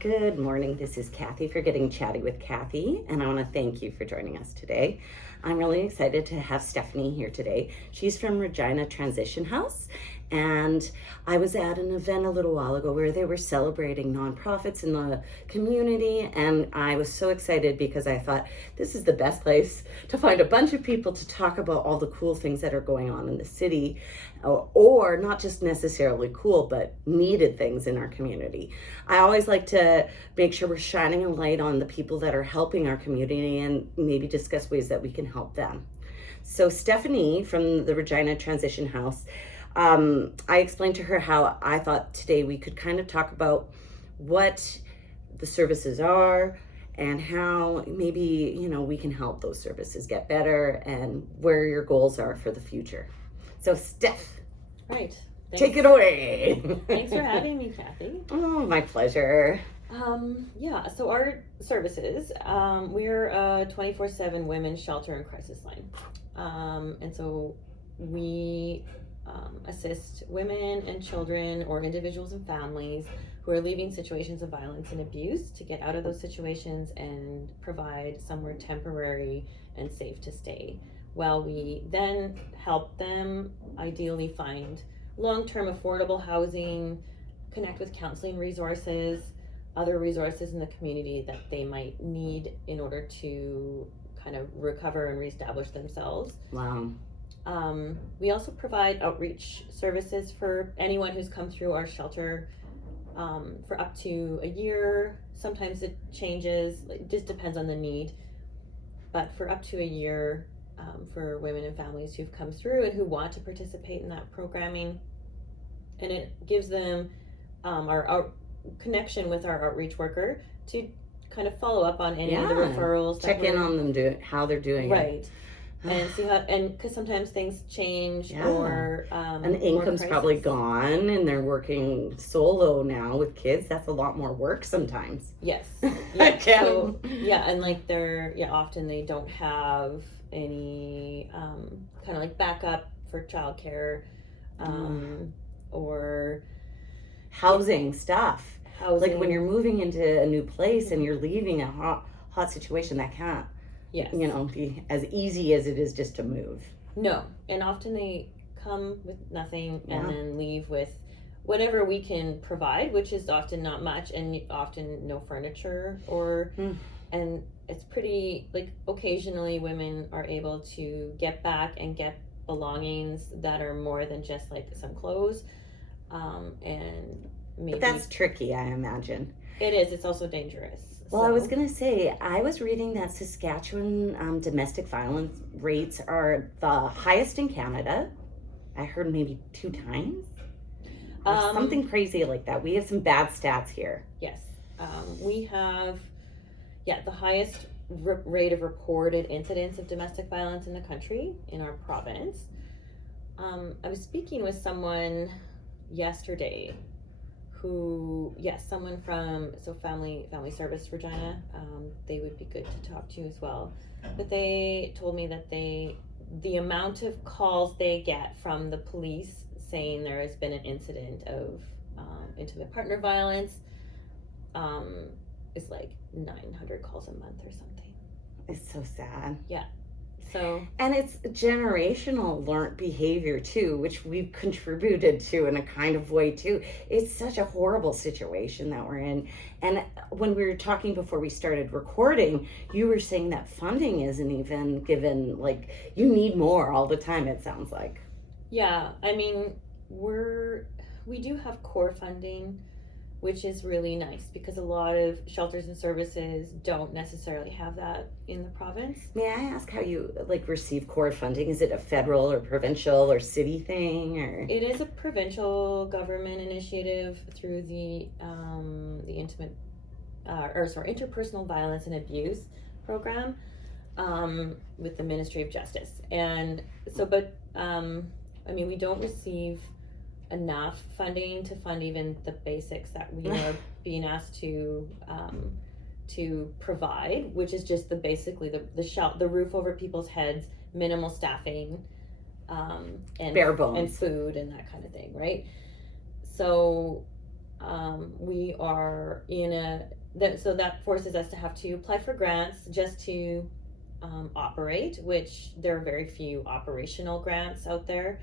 Good morning. This is Kathy for Getting Chatty with Kathy, and I want to thank you for joining us today. I'm really excited to have Stephanie here today. She's from Regina Transition House, and I was at an event a little while ago where they were celebrating nonprofits in the community, and I was so excited because I thought this is the best place to find a bunch of people to talk about all the cool things that are going on in the city, or not just necessarily cool, but needed things in our community. I always like to make sure we're shining a light on the people that are helping our community and maybe discuss ways that we can help them. So Stephanie from the Regina Transition House, I explained to her how I thought today we could kind of talk about what the services are and how maybe, we can help those services get better and where your goals are for the future. So Steph, right. Take it away. Thanks for having me, Kathy. Oh, my pleasure. So our services, we're a 24/7 women's shelter and crisis line. And so we assist women and children or individuals and families who are leaving situations of violence and abuse to get out of those situations and provide somewhere temporary and safe to stay, while we then help them ideally find long-term affordable housing, connect with counseling resources, other resources in the community that they might need in order to kind of recover and reestablish themselves. Wow. We also provide outreach services for anyone who's come through our shelter for up to a year. Sometimes it changes, it just depends on the need, but for up to a year, for women and families who've come through and who want to participate in that programming. And it gives them our connection with our outreach worker to kind of follow up on any of the referrals. Check in on them, how they're doing. Right. And see how, and because sometimes things change or and income's probably gone and they're working solo now with kids. That's a lot more work sometimes. Yes. Yeah. And like often they don't have any kind of like backup for childcare or housing stuff. Like when you're moving into a new place and you're leaving a hot situation, that can't be as easy as it is just to move. No. And often they come with nothing and then leave with whatever we can provide, which is often not much, and often no furniture and it's pretty, like, occasionally women are able to get back and get belongings that are more than just like some clothes. And maybe. But that's tricky, I imagine. It is. It's also dangerous. Well, I was going to say, I was reading that Saskatchewan domestic violence rates are the highest in Canada. I heard maybe 2 times. Or something crazy like that. We have some bad stats here. Yes. We have, the highest rate of reported incidents of domestic violence in the country, in our province. I was speaking with someone yesterday who, someone from Family Service Regina, they would be good to talk to as well. But they told me that the amount of calls they get from the police saying there has been an incident of intimate partner violence is like 900 calls a month or something. It's so sad. Yeah. So, and it's generational learned behavior too, which we've contributed to in a kind of way too. It's such a horrible situation that we're in. And when we were talking before we started recording, you were saying that funding isn't even given, like, you need more all the time, it sounds like. Yeah, I mean, we do have core funding, which is really nice because a lot of shelters and services don't necessarily have that in the province. May I ask how you receive core funding? Is it a federal or provincial or city thing, or? It is a provincial government initiative through the interpersonal violence and abuse program with the Ministry of Justice. And so, we don't receive enough funding to fund even the basics that we are being asked to provide, which is just basically the roof over people's heads, minimal staffing, and bare bones, and food and that kind of thing, right? So we are in so that forces us to have to apply for grants just to operate, which there are very few operational grants out there.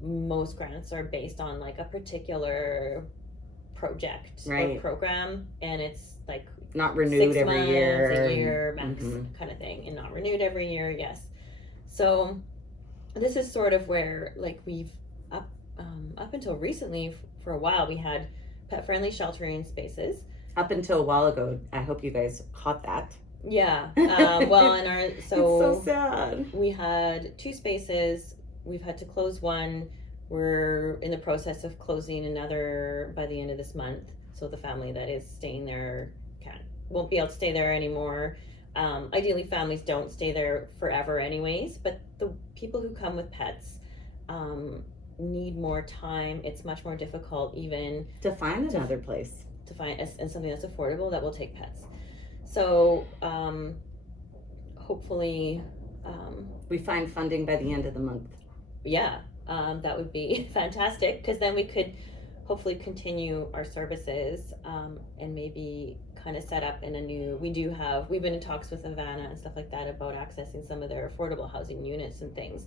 Most grants are based on like a particular project Right. or program, and it's like Not renewed 6 every months, year. a year max, Mhm. kind of thing, and not renewed every year. Yes. So this is sort of where like we've up until recently, for a while, we had pet friendly sheltering spaces. Up until a while ago, I hope you guys caught that. Yeah. Well, in our It's so sad. we had 2 spaces. We've had to close one. We're in the process of closing another by the end of this month. So the family that is staying there won't be able to stay there anymore. Ideally, families don't stay there forever, anyways. But the people who come with pets need more time. It's much more difficult, even To find another place. to find and something that's affordable that will take pets. So hopefully, We find funding by the end of the month. yeah, that would be fantastic, because then we could hopefully continue our services, and maybe kind of set up in a new. We've been in talks with Havana and stuff like that about accessing some of their affordable housing units and things.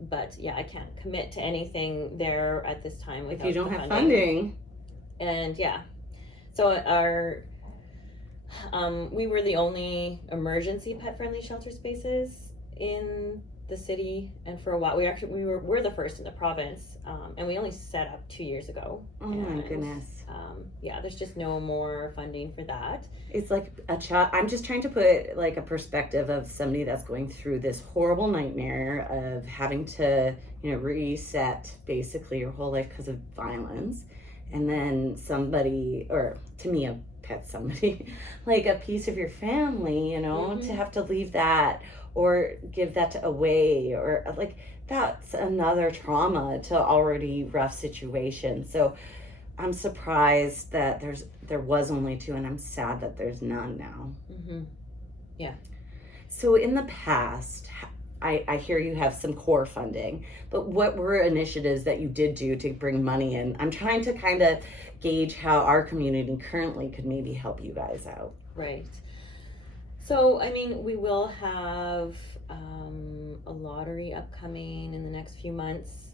But yeah, I can't commit to anything there at this time without If you don't the have funding. And yeah, so we were the only emergency pet friendly shelter spaces in the city, and for a while we're the first in the province, and we only set up 2 years ago. Oh my goodness. Yeah, there's just no more funding for that. It's like a child. I'm just trying to put like a perspective of somebody that's going through this horrible nightmare of having to, reset basically your whole life because of violence. And then somebody, or to me, a pet somebody, like a piece of your family, to have to leave that or give that away, or like that's another trauma to already rough situation. So I'm surprised that there was only 2, and I'm sad that there's none now. Mm-hmm. Yeah. So in the past, I hear you have some core funding, but what were initiatives that you did do to bring money in? I'm trying to kind of gauge how our community currently could maybe help you guys out. Right. So, I mean, we will have a lottery upcoming in the next few months.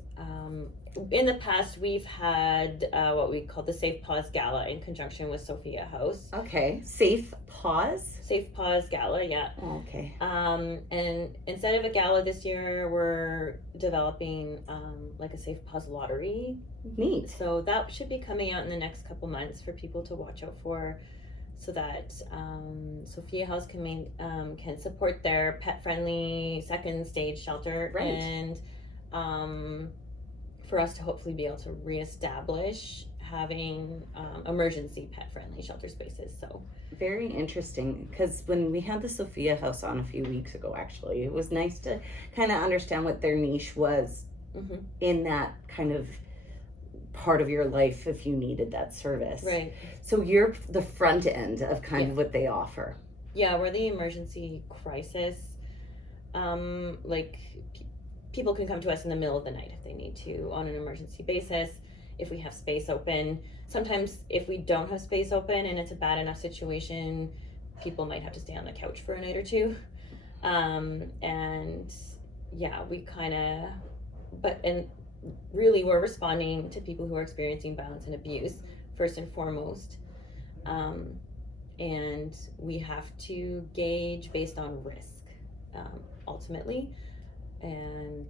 In the past, we've had what we call the Safe Paws Gala in conjunction with Sophia House. Okay, Safe Paws? Safe Paws Gala, yeah. Okay. And instead of a gala this year, we're developing like a Safe Paws lottery. Neat. So that should be coming out in the next couple months for people to watch out for, so that Sophia House can support their pet-friendly second stage shelter. Right. And for us to hopefully be able to reestablish having emergency pet-friendly shelter spaces. So very interesting, because when we had the Sophia House on a few weeks ago, actually, it was nice to kind of understand what their niche was in that kind of part of your life if you needed that service. Right. So you're the front end of kind of what they offer. Yeah, we're the emergency crisis. People can come to us in the middle of the night if they need to on an emergency basis, if we have space open. Sometimes if we don't have space open and it's a bad enough situation, people might have to stay on the couch for a night or two. And yeah, and really we're responding to people who are experiencing violence and abuse first and foremost. And we have to gauge based on risk, ultimately, and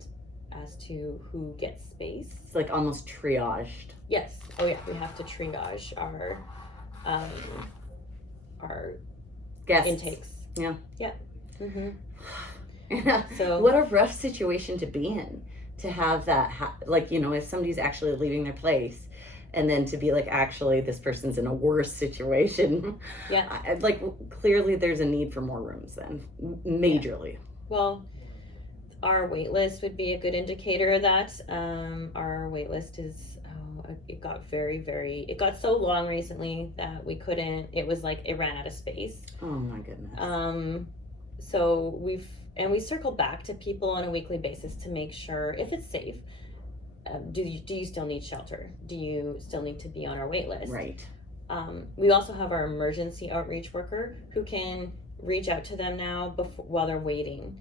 as to who gets space. It's like almost triaged. Yes. Oh yeah, we have to triage our guests. intakes. Yeah. Yeah. So what a rough situation to be in, to have that if somebody's actually leaving their place, and then to be like, actually this person's in a worse situation. Yeah. Clearly there's a need for more rooms then, majorly. Yeah. Well, our wait list would be a good indicator of that. Our wait list is, it got so long recently that we couldn't, it ran out of space. Oh my goodness. So we circle back to people on a weekly basis to make sure if it's safe. do you still need shelter? Do you still need to be on our wait list? Right. We also have our emergency outreach worker who can reach out to them now while they're waiting,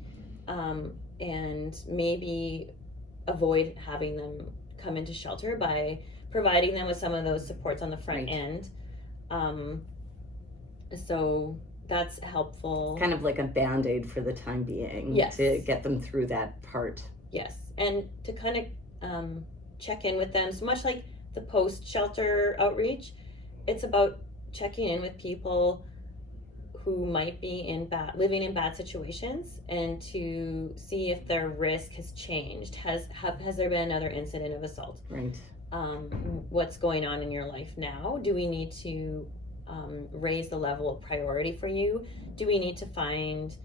and maybe avoid having them come into shelter by providing them with some of those supports on the front end. So that's helpful. Kind of like a Band-Aid for the time being. Yes. To get them through that part. Yes. And to kind of check in with them. So much like the post-shelter outreach, it's about checking in with people who might be living in bad situations, and to see if their risk has changed. Has there been another incident of assault? Right. What's going on in your life now? Do we need to raise the level of priority for you? Do we need to find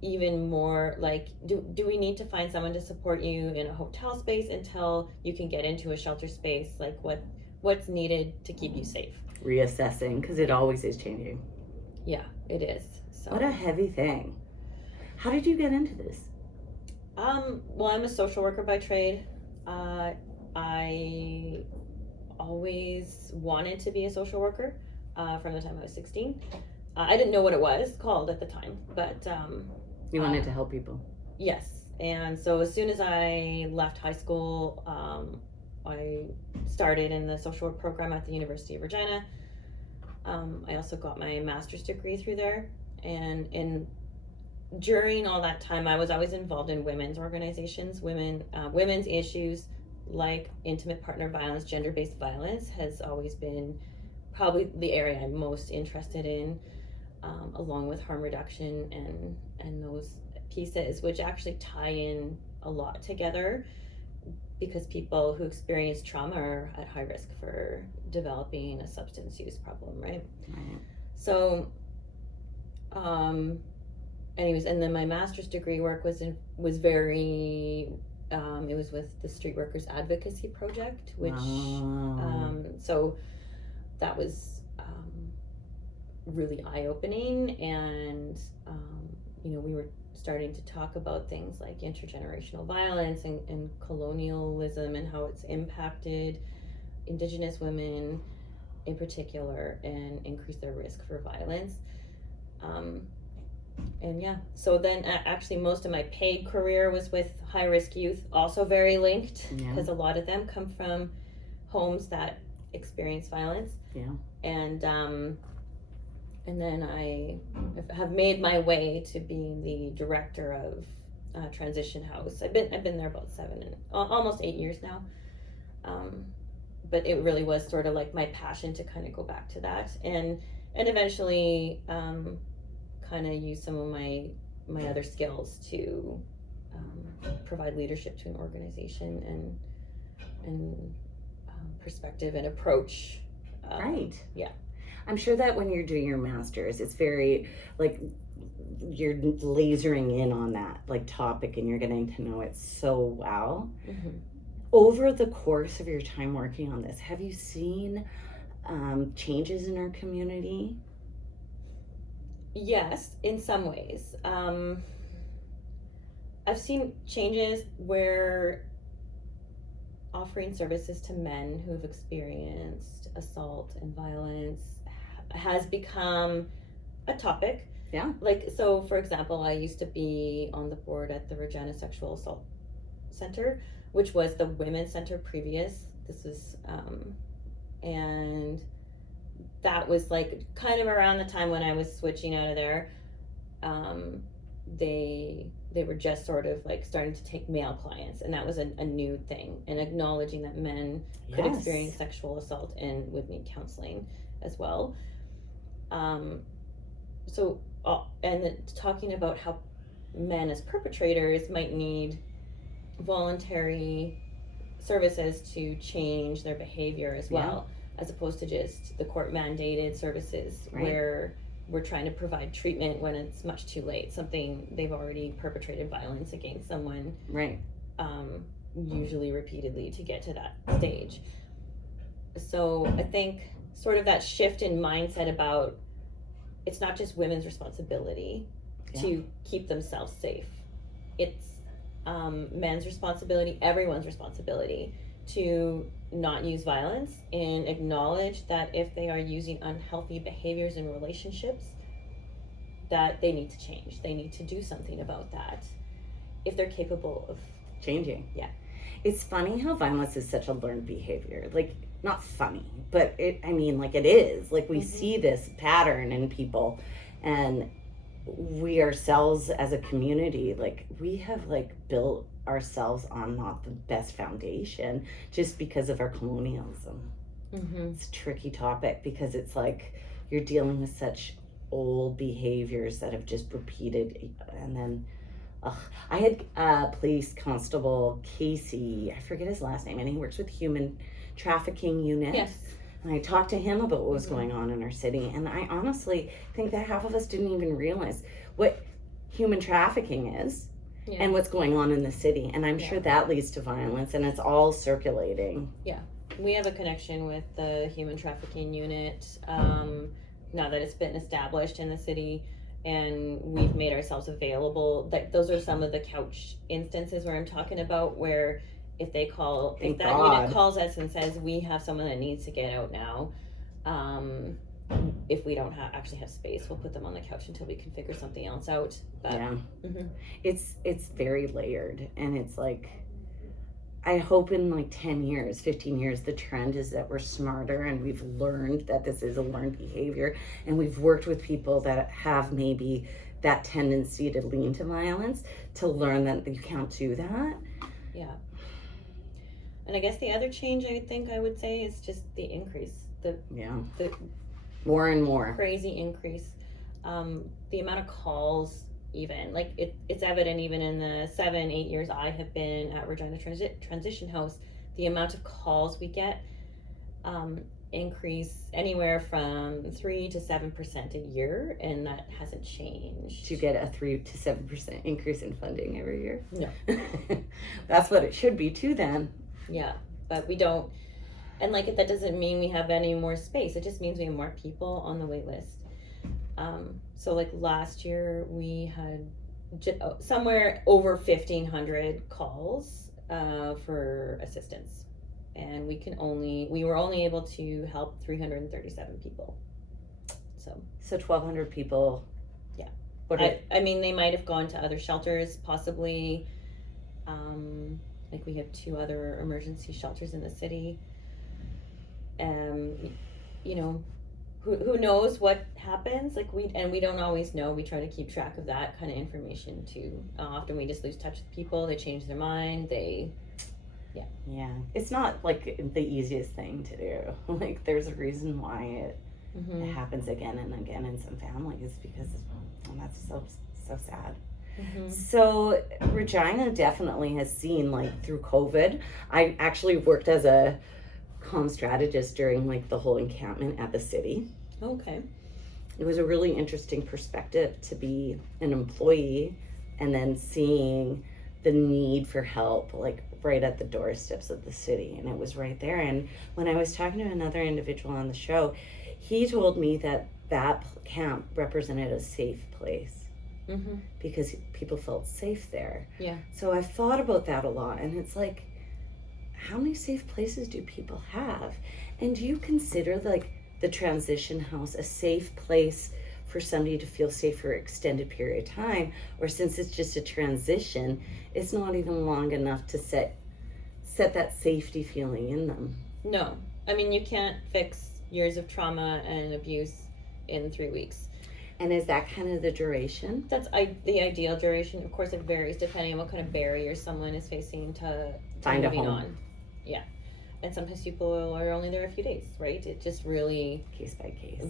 even more, like, do we need to find someone to support you in a hotel space until you can get into a shelter space? Like, what's needed to keep you safe? Reassessing, because it always is changing. Yeah, it is. So what a heavy thing. How did you get into this? Well, I'm a social worker by trade. I always wanted to be a social worker from the time I was 16. I didn't know what it was called at the time, but you wanted to help people. Yes. And so as soon as I left high school, I started in the social work program at the University of Regina. I also got my master's degree through there, and during all that time, I was always involved in women's organizations. Women's issues like intimate partner violence, gender-based violence has always been probably the area I'm most interested in, along with harm reduction and those pieces, which actually tie in a lot together, because people who experience trauma are at high risk for developing a substance use problem, right? So, anyways, and then my master's degree work was very, it was with the Street Workers Advocacy Project, which, so that was really eye-opening, and, we were starting to talk about things like intergenerational violence and colonialism and how it's impacted Indigenous women in particular and increased their risk for violence. And yeah, so then actually most of my paid career was with high-risk youth, also very linked, because a lot of them come from homes that experience violence. Yeah. And then I have made my way to being the director of Transition House. I've been there about almost 8 years now. But it really was sort of like my passion to kind of go back to that, and eventually kind of use some of my other skills to provide leadership to an organization and perspective and approach. Right. Yeah. I'm sure that when you're doing your master's, it's very, like, you're lasering in on that, like, topic, and you're getting to know it so well. Mm-hmm. Over the course of your time working on this, have you seen changes in our community? Yes, in some ways. I've seen changes where offering services to men who have experienced assault and violence has become a topic. Yeah. Like, so for example, I used to be on the board at the Regina Sexual Assault Center, which was the women's center previous. This is, and that was like kind of around the time when I was switching out of there. They were just sort of like starting to take male clients, and that was a new thing, and acknowledging that men could experience sexual assault and would need counseling as well. And then talking about how men as perpetrators might need voluntary services to change their behavior as well, as opposed to just the court mandated services where we're trying to provide treatment when it's much too late. Something they've already perpetrated violence against someone, usually repeatedly, to get to that stage. So I think sort of that shift in mindset about it's not just women's responsibility to keep themselves safe. It's men's responsibility, everyone's responsibility to not use violence and acknowledge that if they are using unhealthy behaviors in relationships, that they need to change. They need to do something about that if they're capable of changing. Yeah. It's funny how violence is such a learned behavior. Like, not funny, but it is. Like, we see this pattern in people, and we ourselves as a community, like, we have like built ourselves on not the best foundation just because of our colonialism. It's a tricky topic because it's like you're dealing with such old behaviors that have just repeated. And then I had police constable Casey, I forget his last name, and he works with human trafficking unit. Yes. And I talked to him about what was going on in our city, and I honestly think that half of us didn't even realize what human trafficking is and what's going on in the city. And I'm sure that leads to violence, and it's all circulating. Yeah. We have a connection with the human trafficking unit now that it's been established in the city, and we've made ourselves available. Like, those are some of the couch instances where I'm talking about, where if they call, if that unit calls us and says we have someone that needs to get out now, if we don't actually have space, we'll put them on the couch until we can figure something else out. But, it's very layered, and it's like, I hope in like 10 years, 15 years, the trend is that we're smarter and we've learned that this is a learned behavior, and we've worked with people that have maybe that tendency to lean to violence, to learn that you can't do that. Yeah. And I guess the other change I would say is just the increase. The more and more crazy increase. The amount of calls, even like it's evident even in the 7-8 years I have been at Regina Transition House, the amount of calls we get increase anywhere from 3 to 7% a year, and that hasn't changed. You get a 3 to 7% increase in funding every year? No. That's what it should be too then. Yeah, but we don't, and like that doesn't mean we have any more space. It just means we have more people on the wait list. So like last year we had somewhere over 1,500 calls for assistance, and we were only able to help 337 people. So 1,200 people. Yeah. I mean, they might have gone to other shelters, possibly. Like we have 2 other emergency shelters in the city. You know, who knows what happens? Like we don't always know. We try to keep track of that kind of information too. Often we just lose touch with people. They change their mind. Yeah. It's not like the easiest thing to do. Like, there's a reason why it happens again and again in some families, because that's so sad. So Regina definitely has seen, like, through COVID. I actually worked as a comm strategist during like the whole encampment at the city. Okay. It was a really interesting perspective to be an employee and then seeing the need for help, like right at the doorsteps of the city, and it was right there. And when I was talking to another individual on the show, he told me that camp represented a safe place. Because people felt safe there. Yeah. So I've thought about that a lot, and it's like, how many safe places do people have? And do you consider like the transition house a safe place for somebody to feel safe for an extended period of time? Or since it's just a transition, it's not even long enough to set that safety feeling in them? No. I mean, you can't fix years of trauma and abuse in 3 weeks. And is that kind of the duration? That's the ideal duration. Of course, it varies depending on what kind of barrier someone is facing to find moving a home. On. Yeah. And sometimes people are only there a few days, right? It just really... Case by case.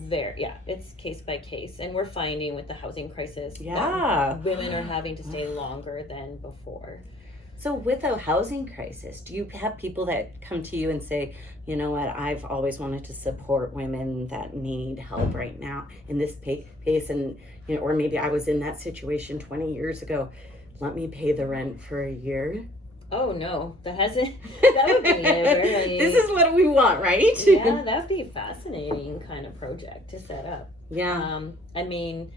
It's case by case. And we're finding with the housing crisis that women are having to stay longer than before. So with a housing crisis, do you have people that come to you and say, you know what, I've always wanted to support women that need help right now in this pace, and you know, or maybe I was in that situation 20 years ago, let me pay the rent for a year? Oh no, that would be very... This is what we want, right? Yeah, that'd be a fascinating kind of project to set up. Yeah. I mean,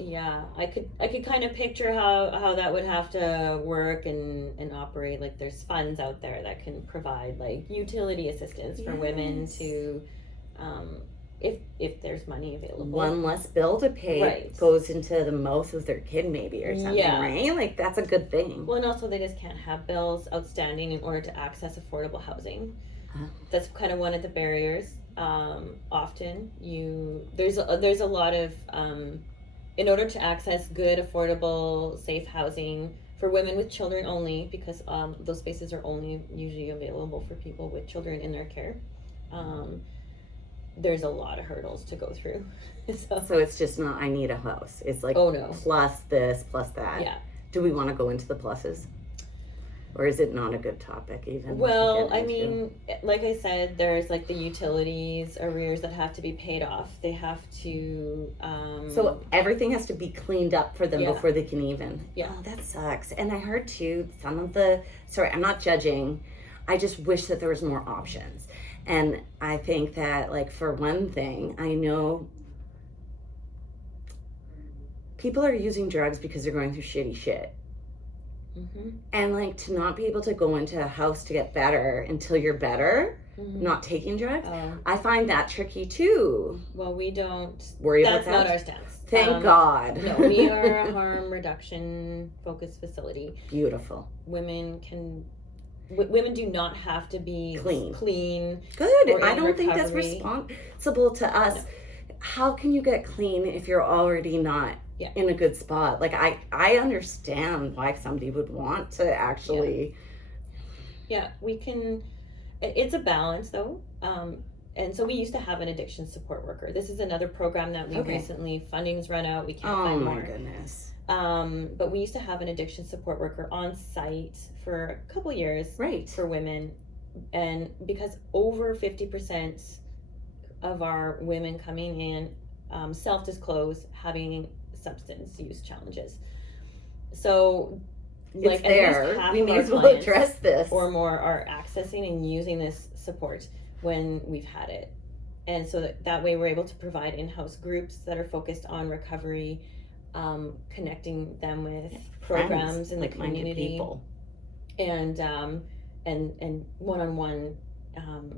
Yeah, I could kind of picture how that would have to work and operate. Like there's funds out there that can provide like utility assistance for women Yes. to, um, if there's money available. One less bill to pay Right. goes into the mouth of their kid maybe or something, Yeah. right? Like that's a good thing. Well, and also they just can't have bills outstanding in order to access affordable housing. Uh-huh. That's kind of one of the barriers. Often there's a lot of in order to access good, affordable, safe housing for women with children only, because those spaces are only usually available for people with children in their care. There's a lot of hurdles to go through. So it's just not, I need a house. It's like, Oh, no. plus this, plus that. Yeah. Do we want to go into the pluses? Or is it not a good topipic even? to Well, get I into? mean, like I said, there's like the utilities arrears that have to be paid off. They have to. So everything has to be cleaned up for them Yeah. before they can even. Yeah. Oh, that sucks. And I heard too, sorry, I'm not judging. I just wish that there was more options. And I think that, like, for one thing, I know people are using drugs because they're going through shitty shit. Mm-hmm. And, like, to not be able to go into a house to get better until you're better, Mm-hmm. not taking drugs, Oh, I find that tricky too. well, we don't. Worry about That's that? not our stance. Thank God. No, we are a harm reduction focused facility. Beautiful. Women women do not have to be clean. Good. Or I in don't think that's recovery. responsible to us. No. How can you get clean if you're already not Yeah. in a good spot? Like I understand why somebody would want to actually. Yeah, we can. It's a balance though. And so we used to have an addiction support worker. This is another program that we Okay. recently, funding's run out. We can't Oh find my more. goodness. But we used to have an addiction support worker on site for a couple years Right. for women. And because over 50% of our women coming in self-disclose having substance use challenges. So It's like at there. least half We of may our as well clients address this. or more are accessing and using this support when we've had it. And so that way we're able to provide in-house groups that are focused on recovery, connecting them with programs Friends, in the like-minded community, people. and one-on-one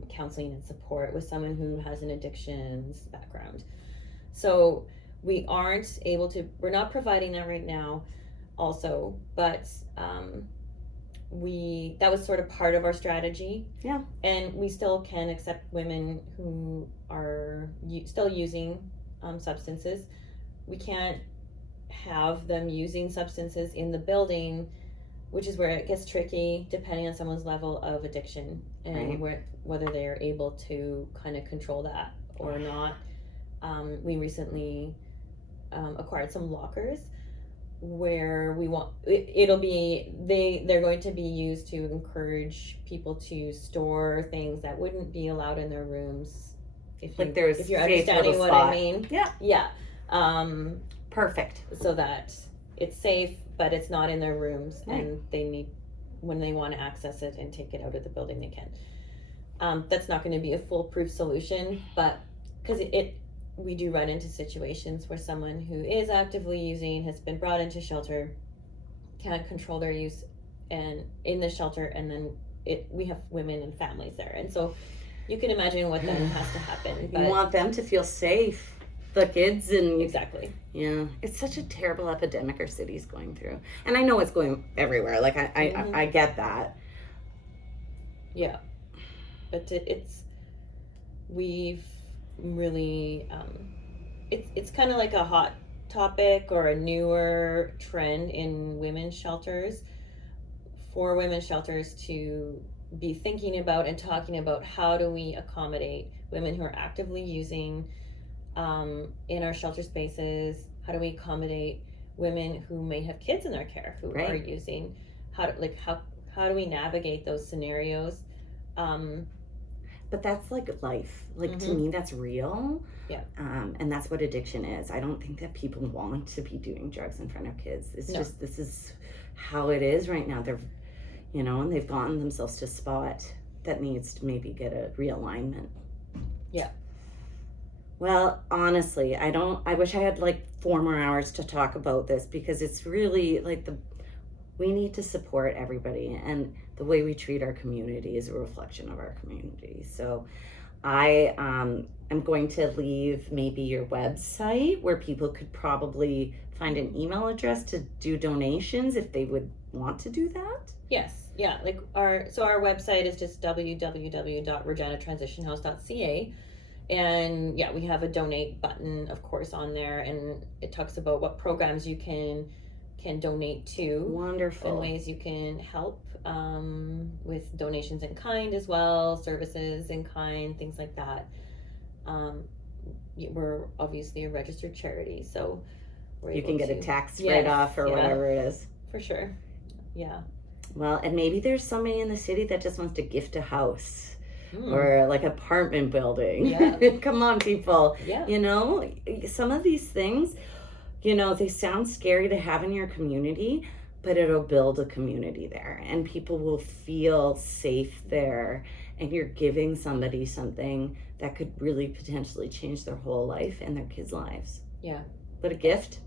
counseling and support with someone who has an addictions background. So we're not providing that right now also, but that was sort of part of our strategy. Yeah. And we still can accept women who are still using substances. We can't have them using substances in the building, which is where it gets tricky depending on someone's level of addiction and whether they are able to kind of control that or not. We recently acquired some lockers where they're going to be used to encourage people to store things that wouldn't be allowed in their rooms. If you're understanding what I mean. Yeah. Perfect. So that it's safe, but it's not in their rooms, Right. and they need, when they want to access it and take it out of the building, they can. That's not going to be a foolproof solution, but because we do run into situations where someone who is actively using has been brought into shelter, can't control their use, and in the shelter, and then we have women and families there, and so you can imagine what then has to happen. You want them to feel safe, the kids, and exactly. Yeah, it's such a terrible epidemic our city's going through, and I know it's going everywhere. Like I get that. Yeah, but we've really it's kind of like a hot topic or a newer trend in women's shelters, for women's shelters to be thinking about and talking about how do we accommodate women who are actively using in our shelter spaces. How do we accommodate women who may have kids in their care who are using? How do we navigate those scenarios? But that's like life. Like to me, that's real. Yeah. And that's what addiction is. I don't think that people want to be doing drugs in front of kids. It's just, this is how it is right now. They're, and they've gotten themselves to a spot that needs to maybe get a realignment. Yeah. Well, honestly, I wish I had like 4 more hours to talk about this, because it's really like we need to support everybody, and the way we treat our community is a reflection of our community. So I am going to leave maybe your website where people could probably find an email address to do donations if they would want to do that. Yes, yeah. Like our website is just www.reginatransitionhouse.ca, and yeah, we have a donate button, of course, on there, and it talks about what programs you can donate to. Wonderful. And ways you can help with donations in kind as well, services in kind, things like that. We're obviously a registered charity, so you can get a tax write-off or whatever it is. For sure. Yeah. Well, and maybe there's somebody in the city that just wants to gift a house or like apartment building. Yeah. Come on, people. Yeah. You know, some of these things, you know, they sound scary to have in your community, but it'll build a community there, and people will feel safe there, and you're giving somebody something that could really potentially change their whole life and their kids' lives. Yeah. What a gift.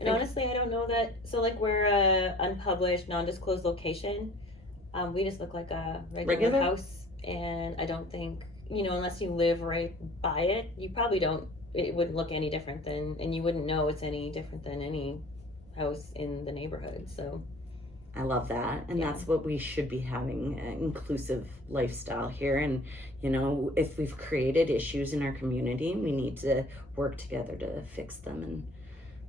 And honestly, I don't know that. So, like, we're a unpublished, non-disclosed location. We just look like a regular house, and I don't think, you know, unless you live right by it, you probably don't. It wouldn't look any different than, and you wouldn't know it's any different than any house in the neighborhood. So, I love that, and that's what we should be having, an inclusive lifestyle here. And you know, if we've created issues in our community, we need to work together to fix them and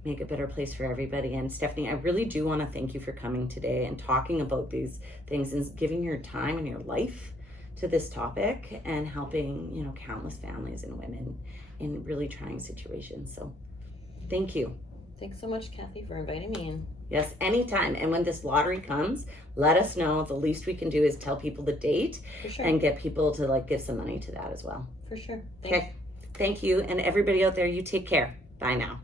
make a better place for everybody. And Stephanie, I really do want to thank you for coming today and talking about these things and giving your time and your life to this topic and helping, you know, countless families and women in really trying situations. So thank you. Thanks so much, Kathy, for inviting me in. Yes, anytime. And when this lottery comes, let us know. The least we can do is tell people the date. For sure. And get people to like give some money to that as well. For sure. Okay. Thank you. And everybody out there, you take care. Bye now.